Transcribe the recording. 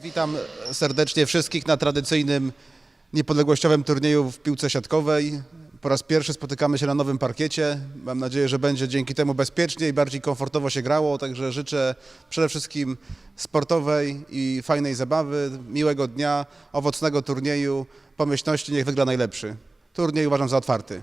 Witam serdecznie wszystkich na tradycyjnym niepodległościowym turnieju w piłce siatkowej. Po raz pierwszy spotykamy się na nowym parkiecie. Mam nadzieję, że będzie dzięki temu bezpieczniej i bardziej komfortowo się grało. Także życzę przede wszystkim sportowej i fajnej zabawy, miłego dnia, owocnego turnieju. Pomyślności niech wygra najlepszy. Turniej uważam za otwarty.